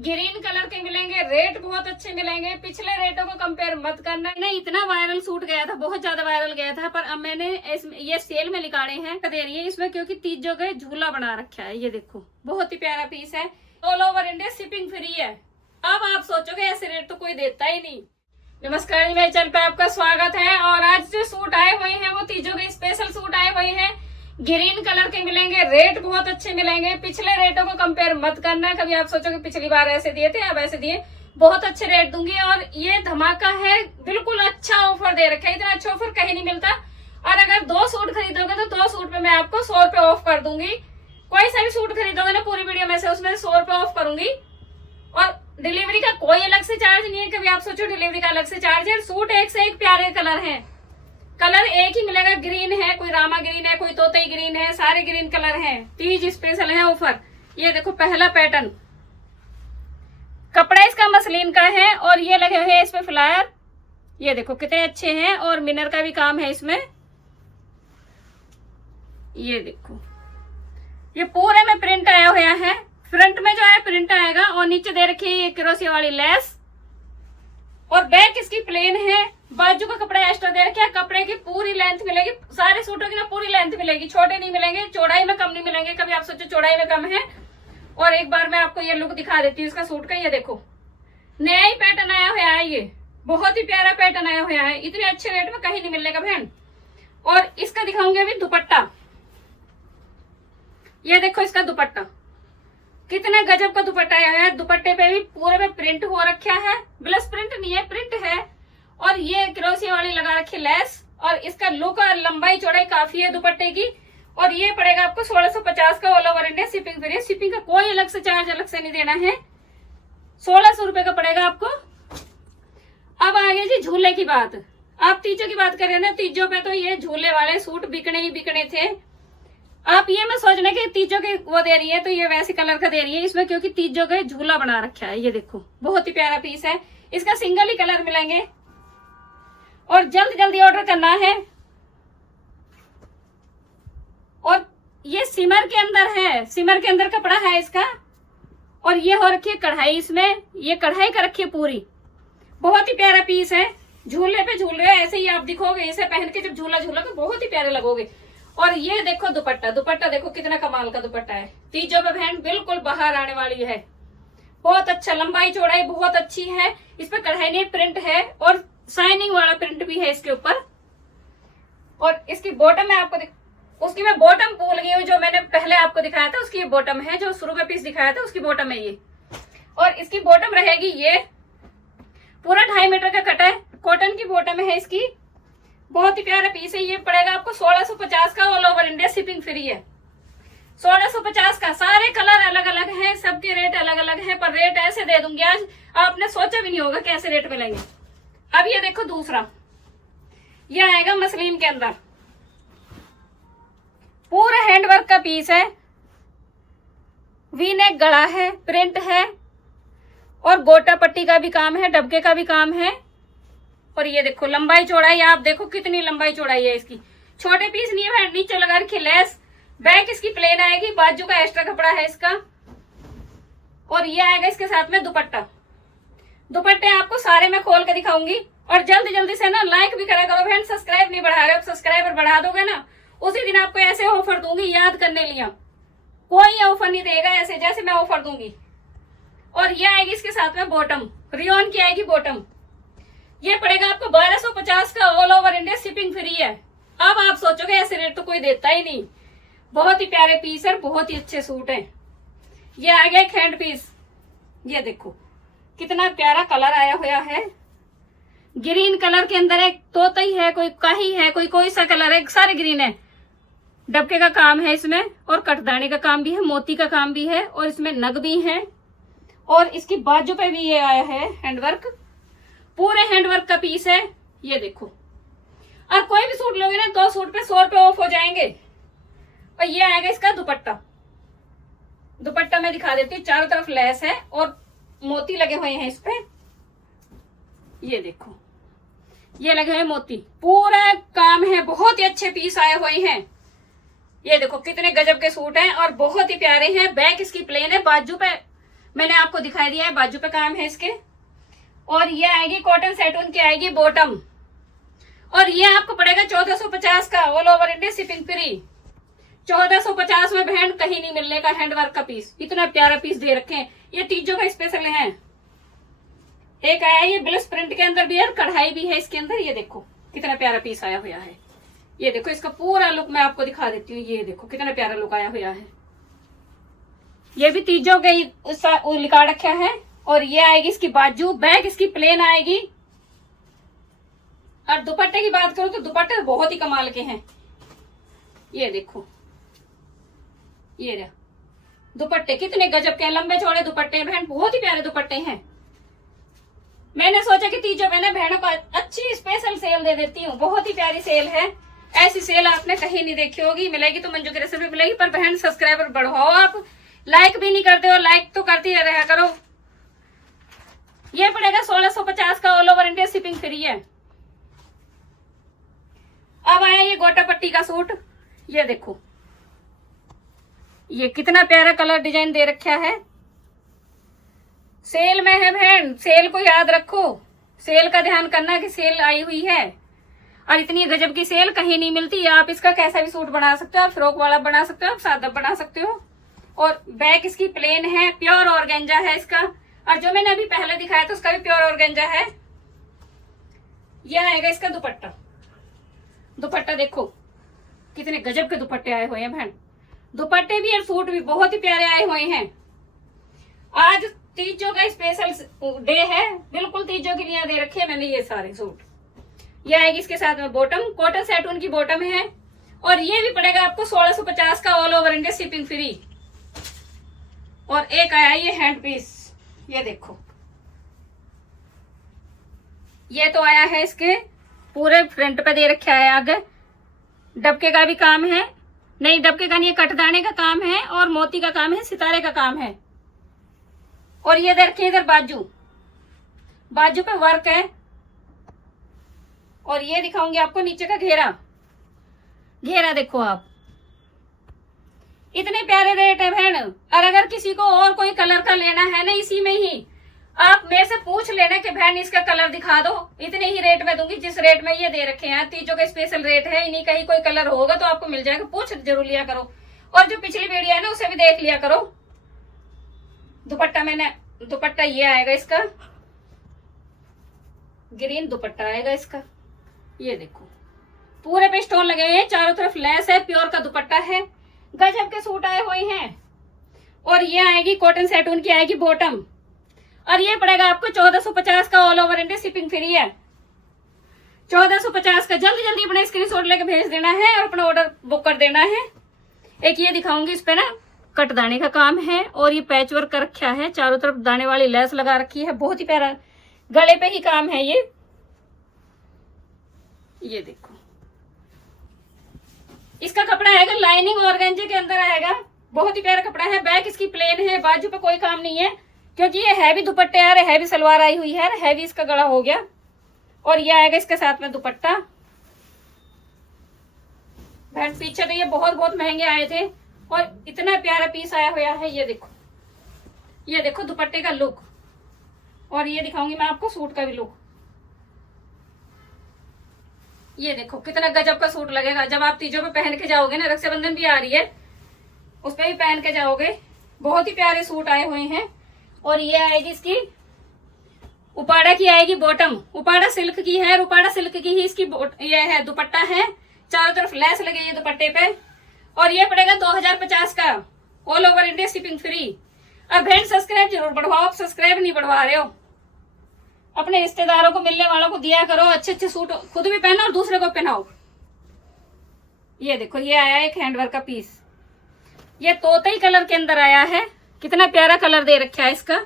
Green colour के मिलेंगे, rate बहुत अच्छे मिलेंगे। पिछले रेटों को कंपेयर मत करना। नहीं, इतना वायरल सूट गया था, बहुत ज्यादा वायरल गया था, पर अब मैंने ये सेल में निकाले हैं। दे रही है इसमें क्योंकि तीजों का झूला बना रखा है। ये देखो बहुत ही प्यारा पीस है। All over India shipping free है। अब आप सोचोगे ऐसे रेट तो कोई देता ही नहीं। नमस्कार जी, मेरे चैनल पे आपका स्वागत है। और आज जो सूट आए हुए हैं वो तीजों के स्पेशल सूट आए हुए हैं। ग्रीन कलर के मिलेंगे, रेट बहुत अच्छे मिलेंगे। पिछले रेटों को कंपेयर मत करना। कभी आप सोचोगे पिछली बार ऐसे दिए थे, अब ऐसे दिए। बहुत अच्छे रेट दूंगी और ये धमाका है, बिल्कुल अच्छा ऑफर दे रखा है। इतना अच्छा ऑफर कहीं नहीं मिलता। और अगर 2 सूट खरीदोगे तो 2 सूट पे मैं आपको 100 रुपए ऑफ कर दूंगी। कोई सा भी सूट खरीदोगे ना पूरी वीडियो में से, उसमें 100 रुपए ऑफ करूंगी। और डिलीवरी का कोई अलग से चार्ज नहीं है। कभी आप सोचो डिलीवरी का अलग से चार्ज है। सूट एक से एक प्यारे कलर हैं। कलर एक ही मिलेगा। ग्रीन है, कोई रामा ग्रीन है, कोई तोतई ग्रीन है, सारे ग्रीन कलर हैं। तीज स्पेशल है ऑफर। ये देखो पहला पैटर्न, कपड़ा इसका मसलिन का है और ये लगे हुए हैं इसमें फ्लायर। ये देखो कितने अच्छे हैं और मिनर का भी काम है इसमें। ये देखो ये पूरे में प्रिंट आया हुआ है। फ्रंट में जो है प्रिंट आएगा और नीचे दे रखी है ये क्रोशिया वाली लेस। और बैक इसकी प्लेन है। बाजू का कपड़ा एक्स्ट्रा दे रखा है। कपड़े की पूरी लेंथ मिलेगी। सारे सूटों की ना पूरी लेंथ मिलेगी, छोटे नहीं मिलेंगे, चौड़ाई में कम नहीं मिलेंगे। कभी आप सोचो चौड़ाई में कम है। और एक बार मैं आपको ये लुक दिखा देती हूँ इसका सूट का। ये देखो नया ही पैटर्न आया हुआ है। ये बहुत ही प्यारा पैटर्न आया हुआ है। इतने अच्छे रेट में कहीं नहीं मिलने का बहन। और इसका दिखाऊंगी अभी दुपट्टा। ये देखो इसका दुपट्टा कितना गजब का दुपट्टा आया है। दुपट्टे पे भी पूरे में प्रिंट हो रखा है। ब्लस प्रिंट नहीं है, प्रिंट है। और ये क्रोशिया वाली लगा रखी लेस। और इसका लुक और लंबाई चौड़ाई काफी है दुपट्टे की। और ये पड़ेगा आपको 1650 का। All over India shipping free है। शिपिंग का कोई अलग से चार्ज अलग से नहीं देना है। 1600 रुपए का पड़ेगा आपको। अब आगे जी झूले की बात। आप तीजों की बात कर रहे हैं ना, तीजों पे तो ये झूले वाले सूट बिकने ही बिकने थे। आप ये मैं सोचना कि तीजों के वो दे रही है तो ये वैसे कलर का दे रही है इसमें, क्योंकि तीजों का झूला बना रखा है। ये देखो बहुत ही प्यारा पीस है। इसका सिंगल ही कलर मिलेंगे और जल्द जल्दी ऑर्डर करना है। और ये सिमर के अंदर है, सिमर के अंदर कपड़ा है इसका। और ये हो रखी है कढ़ाई, इसमें ये कढ़ाई कर रखी है पूरी। बहुत ही प्यारा पीस है। झूले पे झूल रहे ऐसे ही आप दिखोगे। इसे पहन के जब झूला झूलोगे बहुत ही प्यारे लगोगे। और ये देखो दुपट्टा, दुपट्टा देखो कितना कमाल का दुपट्टा है। तीजों पे बहन बिल्कुल बाहर आने वाली है। बहुत अच्छा, लंबाई चौड़ाई बहुत अच्छी है। इस पे कढ़ाई नहीं प्रिंट है और शाइनिंग वाला प्रिंट भी है इसके ऊपर। और इसकी बॉटम में आपको उसकी मैं बॉटम भूल गई हूँ। जो मैंने पहले आपको दिखाया था उसकी बॉटम है, जो शुरू में पीस दिखाया था उसकी बॉटम है ये। और इसकी बॉटम रहेगी ये पूरा 2.5 मीटर का कट है। कॉटन की बॉटम है इसकी। बहुत ही प्यारा पीस है। ये पड़ेगा आपको 1650 का। All over India shipping free है। 1650 का। सारे कलर अलग अलग हैं, सबके रेट अलग अलग हैं, पर रेट ऐसे दे दूंगी आज आपने सोचा भी नहीं होगा कैसे रेट मिलेंगे। अब ये देखो दूसरा, ये आएगा मसलिन के अंदर। पूरा हैंडवर्क का पीस है। वी नेक गला है, प्रिंट है और गोटा पट्टी का भी काम है, डबके का भी काम है। और ये देखो लंबाई चौड़ाई आप देखो कितनी लंबाई चौड़ाई है इसकी। छोटे पीस नहीं है, नीचे लगा रखी लेस। बैक इसकी प्लेन आएगी, बाजू का एक्स्ट्रा कपड़ा है इसका। और ये आएगा इसके साथ में दुपट्टा। दुपट्टे आपको सारे मैं खोल के दिखाऊंगी। और जल्दी जल्दी से ना लाइक भी करा करो बहन। सब्सक्राइब नहीं बढ़ा रहे, अब सब्सक्राइबर बढ़ा दोगे ना उसी दिन आपको ऐसे ऑफर दूंगी याद करने लिया। कोई ऑफर नहीं देगा ऐसे जैसे मैं ऑफर दूंगी। और ये आएगी इसके साथ में बॉटम, रियोन की आएगी बॉटम। ये पड़ेगा आपको 1250 का। All over India shipping free है। अब आप सोचोगे ऐसे रेट तो कोई देता ही नहीं। बहुत ही प्यारे पीस है, बहुत ही अच्छे सूट हैं। ये आ गया एक हैंड पीस। ये देखो कितना प्यारा कलर आया हुआ है। ग्रीन कलर के अंदर एक तोतई है, कोई काही है, कोई सा कलर है, सारे ग्रीन है। डबके का काम है इसमें और कटदाने का काम भी है, मोती का काम भी है और इसमें नग भी है। और इसकी बाजू पे भी ये आया है हैंडवर्क। पूरे हैंडवर्क का पीस है। ये देखो और कोई भी सूट लोगे ना 2 सूट पे 100 रुपए ऑफ हो जाएंगे। और ये आएगा इसका दुपट्टा। दुपट्टा मैं दिखा देती हूँ। चारों तरफ लेस है और मोती लगे हुए हैं इस पे। ये देखो ये लगे हुए मोती, पूरा काम है। बहुत ही अच्छे पीस आए हुए हैं। ये देखो कितने गजब के सूट हैं और बहुत ही प्यारे हैं। बैक इसकी प्लेन है, बाजू पे मैंने आपको दिखाई दिया है, बाजू पे काम है इसके। और ये आएगी कॉटन सेटून की आएगी बॉटम, और ये आपको पड़ेगा 1450 का, all over India shipping free. 1450 में बहन कहीं नहीं मिलने का हैंडवर्क का पीस, इतना प्यारा पीस दे रखे हैं। ये तीजों का स्पेशल है। एक आया ये ब्लश प्रिंट के अंदर भी है, कढ़ाई भी है इसके अंदर। ये देखो कितना प्यारा पीस आया हुआ है। ये देखो इसका पूरा लुक मैं आपको दिखा देती हूँ। ये देखो कितना प्यारा लुक आया हुआ है। ये भी तीजों के लिखा रखा है। और ये आएगी इसकी बाजू, बैक इसकी प्लेन आएगी। और दुपट्टे की बात करूं तो दुपट्टे बहुत ही कमाल के हैं। ये देखो, ये रहा दुपट्टे कितने गजब के, लंबे चौड़े दुपट्टे बहन, बहुत ही प्यारे दुपट्टे हैं। मैंने सोचा कि तीजों में ना बहनों को अच्छी स्पेशल सेल दे देती हूँ। बहुत ही प्यारी सेल है, ऐसी सेल आपने कहीं नहीं देखी होगी। मिलेगी तो मंजू की रेसिपी मिलेगी, पर बहन सब्सक्राइबर बढ़ाओ। आप लाइक भी नहीं करते हो, लाइक तो करती रहा करो। ये पड़ेगा 1650 का, all over India shipping free है। अब आया ये गोटा पट्टी का सूट। ये देखो ये कितना प्यारा कलर डिजाइन दे रखा है। सेल में है बहन, सेल को याद रखो, सेल का ध्यान करना कि सेल आई हुई है। और इतनी गजब की सेल कहीं नहीं मिलती। आप इसका कैसा भी सूट बना सकते हो, आप फ्रॉक वाला बना सकते हो, आप सादा बना सकते हो। और बैक इसकी प्लेन है, प्योर ऑर्गेंजा है इसका। और जो मैंने अभी पहले दिखाया था उसका भी प्योर ऑर्गेंजा है। यह आएगा इसका दुपट्टा। दुपट्टा देखो कितने गजब के दुपट्टे आए हुए हैं बहन। दुपट्टे भी और सूट भी बहुत ही प्यारे आए हुए हैं। आज तीजों का स्पेशल डे है, बिल्कुल तीजों के लिए दे रखे हैं मैंने ये सारे सूट। ये आएगी इसके साथ में बॉटम, कॉटन सेटून की बॉटम है। और ये भी पड़ेगा आपको 1650 का, all over India shipping free. और एक आया ये हैंड पीस। ये देखो ये तो आया है इसके पूरे फ्रंट पे दे रखा है। आगे डबके का भी काम है, नहीं डबके का नहीं, कटदाने का काम है और मोती का काम है, सितारे का काम है। और ये देखिए इधर बाजू, बाजू पे वर्क है। और ये दिखाऊंगी आपको नीचे का घेरा। घेरा देखो आप, इतने प्यारे रेट है बहन। और अगर किसी को और कोई कलर का लेना है ना, इसी में ही आप मेरे से पूछ लेना कि बहन इसका कलर दिखा दो, इतने ही रेट में दूंगी जिस रेट में ये दे रखे हैं। तीजों का स्पेशल रेट है, इन्हीं का ही कोई कलर होगा तो आपको मिल जाएगा, पूछ जरूर लिया करो। और जो पिछली वीडियो है ना उसे भी देख लिया करो। दुपट्टा ये आएगा इसका, ग्रीन दुपट्टा आएगा इसका। ये देखो पूरे पे स्टोन लगे हुए हैं, चारों तरफ लेस है, प्योर का दुपट्टा है, गजब के सूट आए हुए हैं। और ये आएगी कॉटन सेटून की आएगी बॉटम। और ये पड़ेगा आपको 1450 का, all over India shipping free है। 1450 का। जल्दी जल्दी अपना स्क्रीनशॉट लेके भेज देना है और अपना ऑर्डर बुक कर देना है। एक ये दिखाऊंगी, इस पे ना कट दाने का काम है और ये पैच वर्क कर रखा है, चारों तरफ दाने वाली लेस लगा रखी है, बहुत ही प्यारा। गले पे ही काम है ये देखो इसका कपड़ा आएगा लाइनिंग ऑर्गेंजे के अंदर आएगा, बहुत ही प्यारा कपड़ा है। बैक इसकी प्लेन है, बाजू पे कोई काम नहीं है क्योंकि ये हैवी दुपट्टे आ रहे, हैवी सलवार आई हुई है, हैवी इसका गला हो गया। और ये आएगा इसके साथ में दुपट्टा। बहन पीछे तो ये बहुत बहुत महंगे आए थे और इतना प्यारा पीस आया हुआ है। ये देखो दुपट्टे का लुक। और ये दिखाऊंगी मैं आपको सूट का भी लुक। ये देखो कितना गजब का सूट लगेगा जब आप तीजों पे पहन के जाओगे ना, रक्षाबंधन भी आ रही है उस पे भी पहन के जाओगे। बहुत ही प्यारे सूट आए हुए हैं। और ये आएगी इसकी उपाड़ा की आएगी बॉटम, उपाड़ा सिल्क की है, उपाड़ा सिल्क की ही इसकी ये है दुपट्टा है, चारों तरफ लेस लगी है दुपट्टे पे। और ये पड़ेगा 2050 का, all over India shipping free. अब बहन सब्सक्राइब जरूर बढ़वाओ, आप सब्सक्राइब नहीं बढ़वा रहे हो। अपने रिश्तेदारों को, मिलने वालों को दिया करो, अच्छे अच्छे सूट खुद भी पहनो और दूसरे को पहनाओ। ये देखो ये आया एक हैंडवर्क का पीस, ये तोतई कलर के अंदर आया है, कितना प्यारा कलर दे रखा है। इसका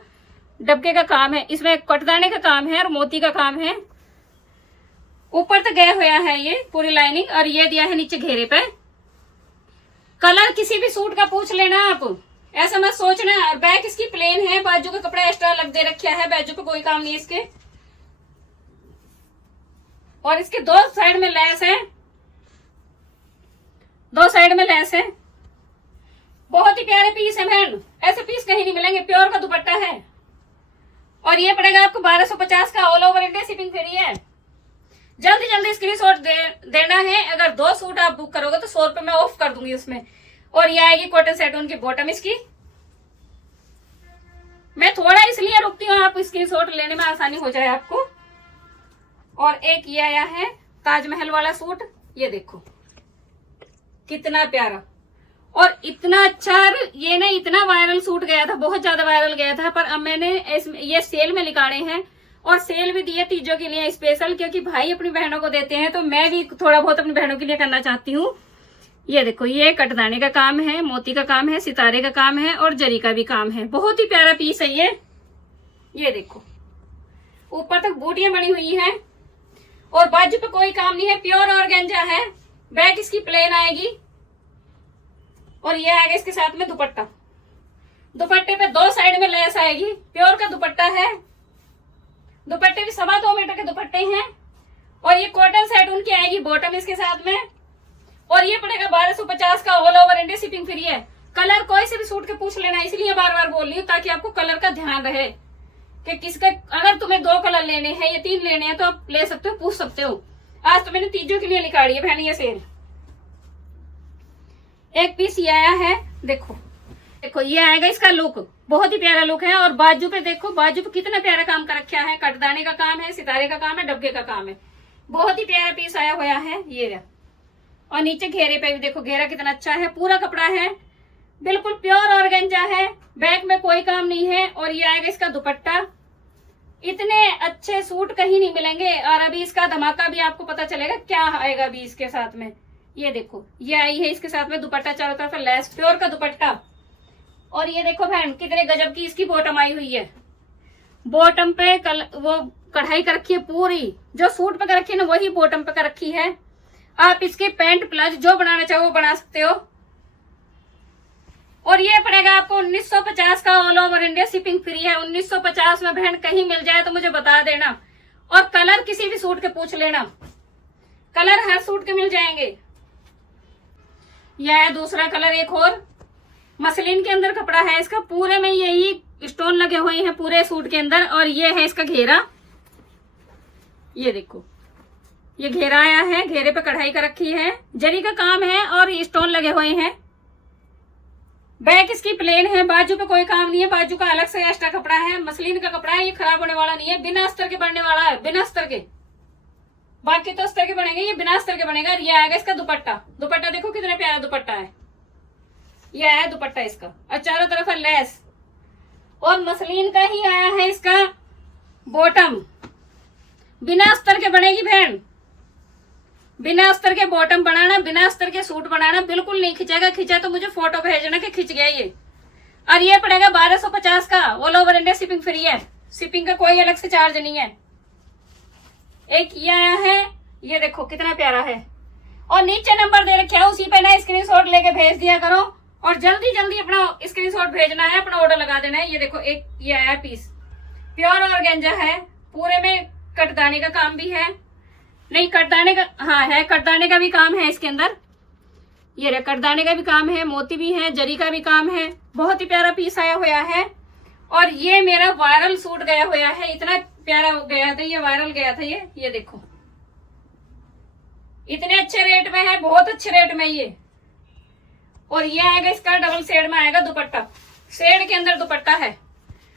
डबके का काम है, इसमें कटदाने का काम है और मोती का काम है। ऊपर तक गया हुआ है ये पूरी लाइनिंग। और ये दिया है नीचे घेरे पे। कलर किसी भी सूट का पूछ लेना आप, ऐसा मत सोचना। और बैक इसकी प्लेन है, बाजू का कपड़ा एक्स्ट्रा लग दे रखा है, बाजू पे कोई काम नहीं है इसके। और इसके दो साइड में लेस है, दो साइड में लेस है। बहुत ही प्यारे पीस है बहन, ऐसे पीस कहीं नहीं मिलेंगे, प्योर का दुपट्टा है। और ये पड़ेगा आपको 1250 का, all over India shipping free है। जल्दी जल्दी स्क्रीनशॉट देना है। अगर 2 सूट आप बुक करोगे तो 100 रुपए मैं ऑफ कर दूंगी उसमें। और ये आएगी कॉटन सेटून की बॉटम इसकी। मैं थोड़ा इसलिए रुकती हूँ, आप स्क्रीनशॉट लेने में आसानी हो जाए आपको। और एक ये आया है ताजमहल वाला सूट, ये देखो कितना प्यारा और इतना अच्छा। ये ना इतना वायरल सूट गया था, बहुत ज्यादा वायरल गया था, पर अब मैंने ये सेल में निकाले हैं और सेल भी दिए तीजों के लिए स्पेशल, क्योंकि भाई अपनी बहनों को देते हैं तो मैं भी थोड़ा बहुत अपनी बहनों के लिए करना चाहती हूँ। ये देखो, ये कटदाने का काम है, मोती का काम है, सितारे का काम है और जरी का भी काम है। बहुत ही प्यारा पीस है ये देखो, ऊपर तक बूटियां बनी हुई हैं और बाजू पे कोई काम नहीं है, प्योर ऑर्गेंजा है। बैक इसकी प्लेन आएगी और ये आएगा इसके साथ में दुपट्टा। दुपट्टे पे 2 साइड में लेस आएगी, प्योर का दुपट्टा है। दुपट्टे भी 2.25 मीटर के दुपट्टे हैं और ये कॉटन सेटून की आएगी बॉटम इसके साथ में। और ये पड़ेगा 1250 का, all over India shipping free है। कलर कोई से भी सूट के पूछ लेना, इसलिए बार बार बोल रही हूँ ताकि आपको कलर का ध्यान रहे कि किसका, अगर तुम्हें 2 कलर लेने हैं या 3 लेने हैं तो आप ले सकते हो, पूछ सकते हो। आज तो मैंने तीजों के लिए निकाली है बहन ये सेल। एक पीस ये आया है, देखो देखो ये आएगा इसका लुक, बहुत ही प्यारा लुक है। और बाजू पे देखो, बाजू पे कितना प्यारा काम कर रखा है, कटदाने का काम है, सितारे का काम है, डब्बे का काम है। बहुत ही प्यारा पीस आया हुआ है ये। और नीचे घेरे पे भी देखो, घेरा कितना अच्छा है, पूरा कपड़ा है, बिल्कुल प्योर ऑर्गेंजा है। बैक में कोई काम नहीं है। और ये आएगा इसका दुपट्टा। इतने अच्छे सूट कहीं नहीं मिलेंगे। और अभी इसका धमाका भी आपको पता चलेगा क्या आएगा अभी इसके साथ में। ये देखो, ये आई है इसके साथ में दुपट्टा, चारों तरफ लेस, प्योर का दुपट्टा। और ये देखो बहन, कितने गजब की इसकी बॉटम आई हुई है। बॉटम पे वो कढ़ाई कर रखी है पूरी, जो सूट पे कर रखी है ना वही बॉटम पे कर रखी है। आप इसके पैंट प्लस जो बनाना चाहो वो बना सकते हो। और ये पड़ेगा आपको 1950 का, all over India shipping free है। 1950 में बहन कहीं मिल जाए तो मुझे बता देना। और कलर किसी भी सूट के पूछ लेना, कलर हर सूट के मिल जाएंगे। यह है दूसरा कलर, एक और मसलिन के अंदर कपड़ा है इसका, पूरे में यही स्टोन लगे हुए हैं पूरे सूट के अंदर। और ये है इसका घेरा, ये देखो ये घेरा आया है, घेरे पे कढ़ाई कर रखी है, जरी का काम है और स्टोन लगे हुए हैं। बैक इसकी प्लेन है, बाजू पे कोई काम नहीं है, बाजू का अलग से एक्स्ट्रा कपड़ा है। मसलिन का कपड़ा है, ये खराब होने वाला नहीं है, बिना अस्तर के बनने वाला है, बिना अस्तर के। बाकी तो अस्तर के बनेंगे, ये बिना अस्तर के बनेगा। ये आएगा इसका दुपट्टा। दुपट्टा देखो कितना प्यारा दुपट्टा है, ये आया दुपट्टा इसका और चारों तरफ है लेस। और मसलिन का ही आया है इसका बॉटम, बिना अस्तर के बनेगी बहन। बिना अस्तर के बॉटम बनाना, बिना अस्तर के सूट बनाना, बिल्कुल नहीं खिंचेगा। खिंचा तो मुझे फोटो भेजना कि खिंच गया ये। और ये पड़ेगा 1250 का, all over India shipping free है। शिपिंग का कोई अलग से चार्ज नहीं है। एक ये आया है, ये देखो कितना प्यारा है। और नीचे नंबर दे रखा है, उसी पे ना स्क्रीनशॉट लेके भेज दिया करो। और जल्दी जल्दी अपना स्क्रीनशॉट भेजना है, अपना ऑर्डर लगा देना है। ये देखो एक ये आया पीस, प्योर ऑर्गेंजा है, पूरे में कटदाने का काम भी है। नहीं कटदाने का, हाँ है, कटदाने का भी काम है इसके अंदर। ये कटदाने का भी काम है, मोती भी है, जरी का भी काम है। बहुत ही प्यारा पीस आया हुआ है। और ये मेरा वायरल सूट गया हुआ है, इतना प्यारा गया था ये, वायरल गया था ये देखो इतने अच्छे रेट में है, बहुत अच्छे रेट में ये। और ये आएगा इसका डबल शेड में आएगा दुपट्टा, शेड के अंदर दुपट्टा है।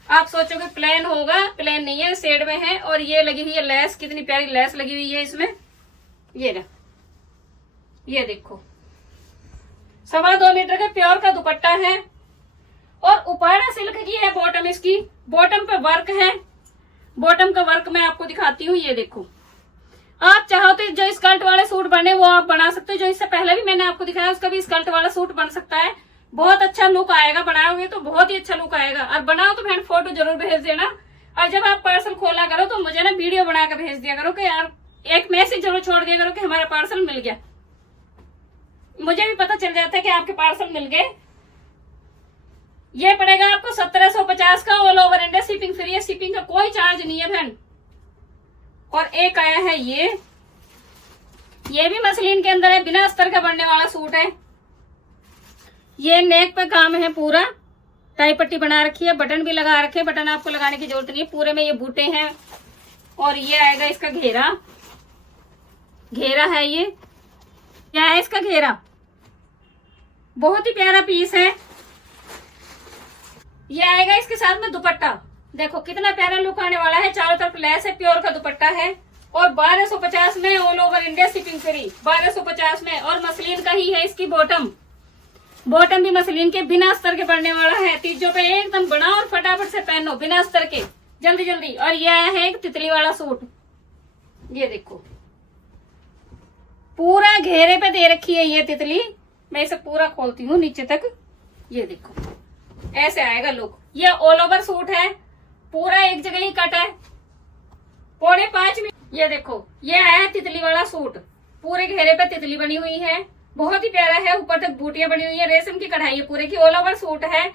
आप सोचोगे प्लेन होगा, प्लेन नहीं है, शेड में है। और ये लगी हुई है लेस, कितनी प्यारी लेस लगी हुई है इसमें। ये देखो 2.25 मीटर का प्योर का दुपट्टा है। और उपाड़ा सिल्क की है बॉटम इसकी, बॉटम पे वर्क है। बॉटम का वर्क मैं आपको दिखाती हूँ, ये देखो। आप चाहो तो जो स्कर्ट वाले सूट बने वो आप बना सकते हो, जो इससे पहले भी मैंने आपको दिखाया उसका भी स्कर्ट वाला सूट बन सकता है। बहुत अच्छा लुक आएगा, बनाओगे तो बहुत ही अच्छा लुक आएगा। और बनाओ तो बहन फोटो जरूर भेज देना। और जब आप पार्सल खोला करो तो मुझे ना वीडियो बना कर भेज दिया करो कि यार, एक मैसेज जरूर छोड़ दिया करो कि हमारा पार्सल मिल गया। मुझे भी पता चल जाता है कि आपके पार्सल मिल गए। ये पड़ेगा आपको 1750 का, all over India shipping free है, शिपिंग का कोई चार्ज नहीं है बहन। और एक आया है ये भी मसलिन के अंदर है, बिना अस्तर का बनने वाला सूट है। ये नेक पे काम है पूरा, टाई पट्टी बना रखी है, बटन भी लगा रखे हैं, बटन आपको लगाने की जरूरत नहीं है। पूरे में ये बूटे हैं और ये आएगा इसका घेरा, घेरा है ये, क्या है इसका घेरा, बहुत ही प्यारा पीस है। ये आएगा इसके साथ में दुपट्टा, देखो कितना प्यारा लुक आने वाला है, चारों तरफ लेस है, प्योर का दुपट्टा है और 1250 में all over India shipping free, 1250 में। और मसलिन का ही है इसकी बॉटम, बॉटम भी मसलिन के बिना अस्तर के पड़ने वाला है। तीजों पे एकदम बना और फटाफट से पहनो बिना अस्तर के, जल्दी जल्दी। और ये आया है एक तितली वाला सूट, ये देखो पूरा घेरे पे दे रखी है ये तितली। मैं इसे पूरा खोलती हूँ नीचे तक, ये देखो ऐसे आएगा लुक। ये ऑल ओवर सूट है, पूरा एक जगह ही कट है, 4.5 मीटर। ये देखो ये आया है तितली वाला सूट, पूरे घेरे पे तितली बनी हुई है, बहुत ही प्यारा है, ऊपर तक बूटियां बनी हुई है, रेशम की कढ़ाई है पूरे की, ऑल ओवर सूट है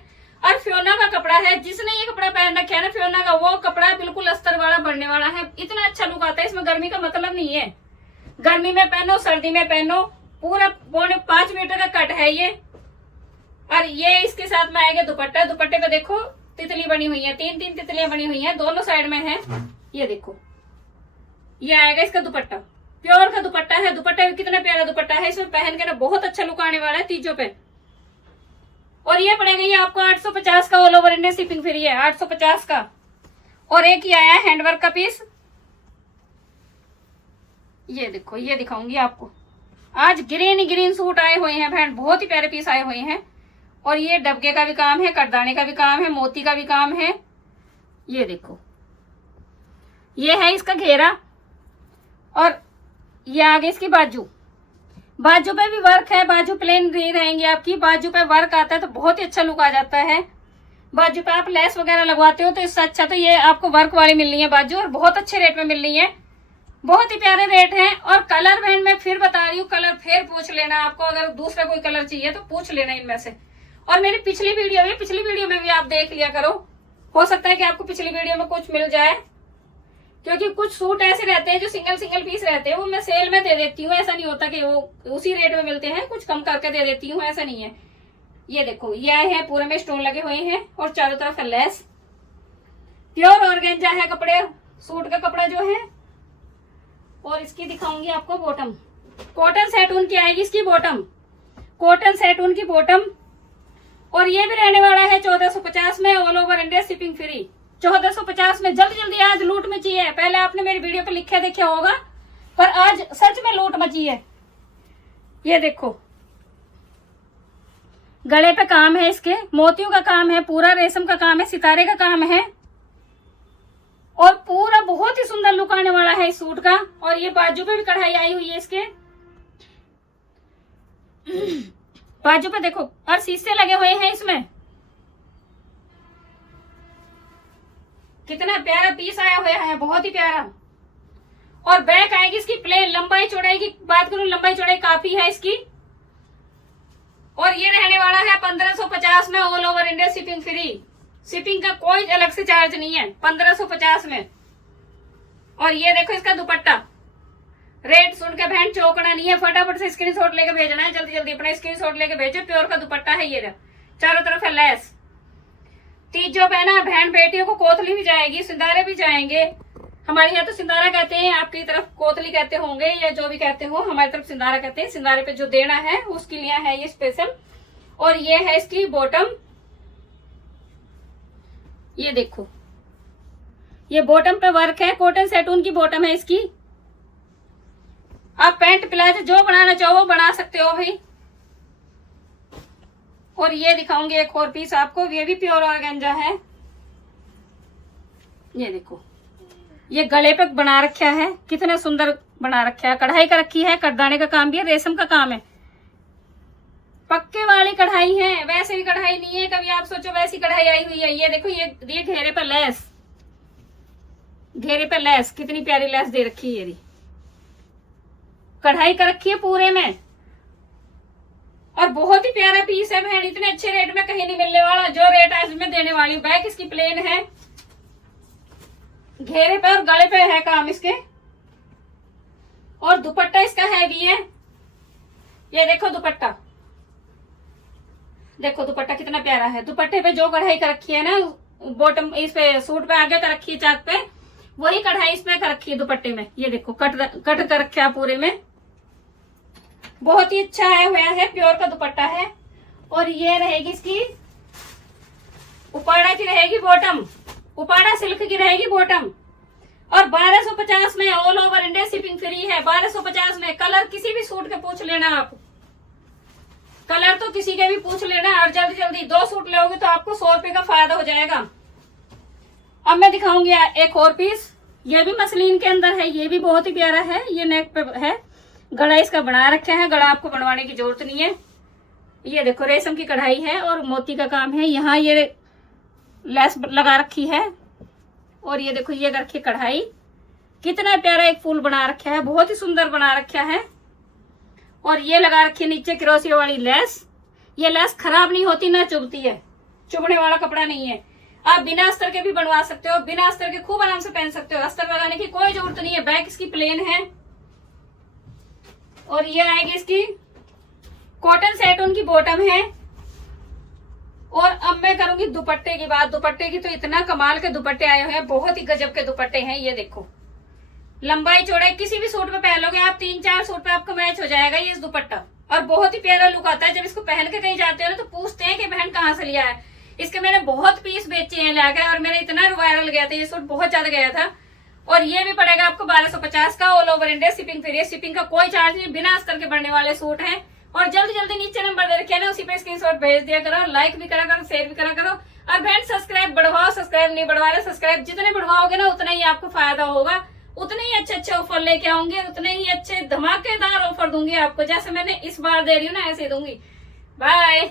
और फ्योना का कपड़ा है। जिसने ये कपड़ा पहन रखा है ना फ्योना का, वो कपड़ा बिल्कुल अस्तर वाला बढ़ने वाला है, इतना अच्छा लुक आता है इसमें। गर्मी का मतलब नहीं है, गर्मी में पहनो सर्दी में पहनो, पूरा 4.5 मीटर का कट है ये। और ये इसके साथ में आएगा दुपट्टा, दुपट्टे पे देखो तितली बनी हुई है, 3-3 तितलियां बनी हुई है, दोनों साइड में है। ये देखो ये आएगा इसका दुपट्टा, प्योर का दुपट्टा है। दुपट्टा भी कितना प्यारा दुपट्टा है, इसमें पहन के ना बहुत अच्छा लुक आने वाला है तीजों पे। और ये पड़ेगा ये आपको 850 का, all over India shipping free है 850 का। और एक ही आया हैंडवर्क का पीस, ये देखो ये दिखाऊंगी आपको। आज ग्रीन ग्रीन सूट आए हुए हैं बहन, बहुत ही प्यारे पीस आए हुए हैं। और ये डबके का भी काम है, करदाने का भी काम है, मोती का भी काम है। ये देखो ये है इसका घेरा और ये आगे इसकी बाजू, बाजू पे भी वर्क है, बाजू प्लेन नहीं रहेंगी आपकी, बाजू पे वर्क आता है तो बहुत ही अच्छा लुक आ जाता है। बाजू पे आप लेस वगैरह लगवाते हो तो इससे अच्छा तो ये आपको वर्क वाली मिल रही है बाजू, और बहुत अच्छे रेट में मिल रही है, बहुत ही प्यारे रेट हैं। और कलर बहन मैं फिर बता रही हूँ, कलर फिर पूछ लेना आपको, अगर दूसरा कोई कलर चाहिए तो पूछ लेना इनमें से। और मेरी पिछली वीडियो में भी आप देख लिया करो, हो सकता है कि आपको पिछली वीडियो में कुछ मिल जाए, क्योंकि कुछ सूट ऐसे रहते हैं जो सिंगल सिंगल पीस रहते हैं, वो मैं सेल में दे देती हूँ। ऐसा नहीं होता कि वो उसी रेट में मिलते हैं, कुछ कम करके दे देती हूँ, ऐसा नहीं है। ये देखो ये आए हैं पूरे में स्टोन लगे हुए हैं और चारों तरफ है लेस, प्योर ऑर्गेंजा है कपड़े, सूट का कपड़ा जो है। और इसकी दिखाऊंगी आपको बॉटम, कॉटन सेटून की आएगी इसकी बॉटम, कॉटन सेटून की बॉटम। और ये भी रहने वाला है 1450 में, all over India shipping free 1450 में। जल्दी जल्दी आज लूट मची है, पहले आपने मेरी वीडियो पे लिखे देखे होगा, पर आज सच में लूट मची है। ये देखो गले पे काम है, इसके मोतियों का काम है, पूरा रेशम का काम है, सितारे का काम है और पूरा बहुत ही सुंदर लुक आने वाला है इस सूट का। और ये बाजू पे भी कढ़ाई आई हुई है इसके, बाजू पे देखो, और शीशे लगे हुए हैं इसमें। कितना प्यारा पीस आया हुआ है, बहुत ही प्यारा। और बैक आएगी इसकी प्लेन, लंबाई चौड़ाई की बात करूं, लंबाई चौड़ाई काफी है इसकी। और ये रहने वाला है 1550 में, all over India shipping free, shipping का कोई अलग से चार्ज नहीं है, 1550 में। और ये देखो इसका दुपट्टा, रेट सुन के बहन चौकना नहीं है, फटाफट से स्क्रीनशॉट लेके भेजना है, जल्दी जल्दी अपना स्क्रीनशॉट लेके भेजो। प्योर का दुपट्टा है, ये चारों तरफ है लेस। तीजों पे ना बहन बेटियों को कोतली भी जाएगी, सिंदारे भी जाएंगे। हमारे यहाँ तो सिंदारा कहते हैं, आपकी तरफ कोतली कहते होंगे या जो भी कहते हो, हमारी तरफ सिंदारा कहते हैं। सिंदारे पे जो देना है उसके लिए है ये स्पेशल। और ये है इसकी बॉटम, ये देखो ये बॉटम पे वर्क है, कॉटन सेटून की बॉटम है इसकी। आप पैंट प्लाजो जो बनाना चाहो वो बना सकते हो भाई। और ये दिखाऊंगी एक और पीस आपको, ये भी प्योर ऑर्गेन्जा है। ये देखो ये गले पे बना रखा है, कितना सुंदर बना रखा है, कढ़ाई का रखी है, करदाने का काम भी है, रेशम का काम है, पक्के वाली कढ़ाई है, वैसे भी कढ़ाई नहीं है कभी आप सोचो वैसी कढ़ाई आई हुई है। ये देखो ये घेरे पे लेस, घेरे पे लेस, कितनी प्यारी लेस दे रखी है, ये कढ़ाई कर रखी है पूरे में। और बहुत ही प्यारा पीस है बहन, इतने अच्छे रेट में कहीं नहीं मिलने वाला जो रेट आज मैं देने वाली हूँ। बैक इसकी प्लेन है, घेरे पे और गले पे है काम इसके। और दुपट्टा इसका हैवी है, ये देखो दुपट्टा, देखो दुपट्टा कितना प्यारा है। दुपट्टे पे जो कढ़ाई कर रखी है ना बॉटम, इस पे सूट पे आगे कर रखी है चाक पे, वही कढ़ाई इस पे कर रखी है दुपट्टे में। ये देखो कट कर रखा है पूरे में, बहुत ही अच्छा आया हुआ है, प्योर का दुपट्टा है। और ये रहेगी इसकी उपाड़ा की रहेगी बॉटम, उपाड़ा सिल्क की रहेगी बॉटम। और 1250 में all over India shipping free है। 1250 में कलर किसी भी सूट के पूछ लेना आप, कलर तो किसी के भी पूछ लेना। और जल्दी जल्दी 2 सूट लोगे तो आपको 100 रुपए का फायदा हो जाएगा। अब मैं दिखाऊंगी एक और पीस, ये भी मसलिन के अंदर है, ये भी बहुत ही प्यारा है। ये नेक पे है, गला इसका बना रखा है, गला आपको बनवाने की जरूरत नहीं है। ये देखो रेशम की कढ़ाई है और मोती का काम है, यहाँ ये लेस लगा रखी है। और ये देखो ये रखी कढ़ाई, कितना प्यारा एक फूल बना रखा है, बहुत ही सुंदर बना रखा है। और ये लगा रखी है नीचे क्रोशिया वाली लेस। ये लेस खराब नहीं होती, ना चुभती है, चुभने वाला कपड़ा नहीं है। आप बिना अस्तर के भी बनवा सकते हो, बिना अस्तर के खूब आराम से पहन सकते हो, अस्तर लगाने की कोई जरूरत नहीं है। बैक इसकी प्लेन है। और ये आएगी इसकी कॉटन सेटोन की बॉटम है। और अब मैं करूंगी दुपट्टे की बात। दुपट्टे की तो इतना कमाल के दुपट्टे आए हुए हैं, बहुत ही गजब के दुपट्टे हैं। ये देखो लंबाई चौड़ाई किसी भी सूट पे पहन लोगे आप, 3-4 सूट पे आपको मैच हो जाएगा ये दुपट्टा। और बहुत ही प्यारा लुक आता है। जब इसको पहन के कहीं जाते हो ना तो पूछते हैं कि बहन कहाँ से लिया है। इसके मैंने बहुत पीस बेचे हैं लाके, और मेरे इतना वायरल गया था, ये सूट बहुत ज्यादा गया था। और ये भी पड़ेगा आपको 1250 का, all over India shipping free है। शिपिंग का कोई चार्ज नहीं, बिना अस्तर के बनने वाले सूट हैं। और जल्दी जल्दी नीचे नंबर दे रखे ना, उसी पे स्क्रीनशॉट भेज दिया करो, लाइक भी करा करो, शेयर भी करा करो। और बहन सब्सक्राइब बढ़वाओ, सब्सक्राइब नहीं बढ़वा रहे, सब्सक्राइब जितने बढ़वाओगे ना उतना ही आपको फायदा होगा, उतने ही अच्छे अच्छे ऑफर लेके आऊंगे, उतने ही अच्छे धमाकेदार ऑफर दूंगी आपको। जैसे मैंने इस बार दे रही हूँ ना ऐसे दूंगी। बाय।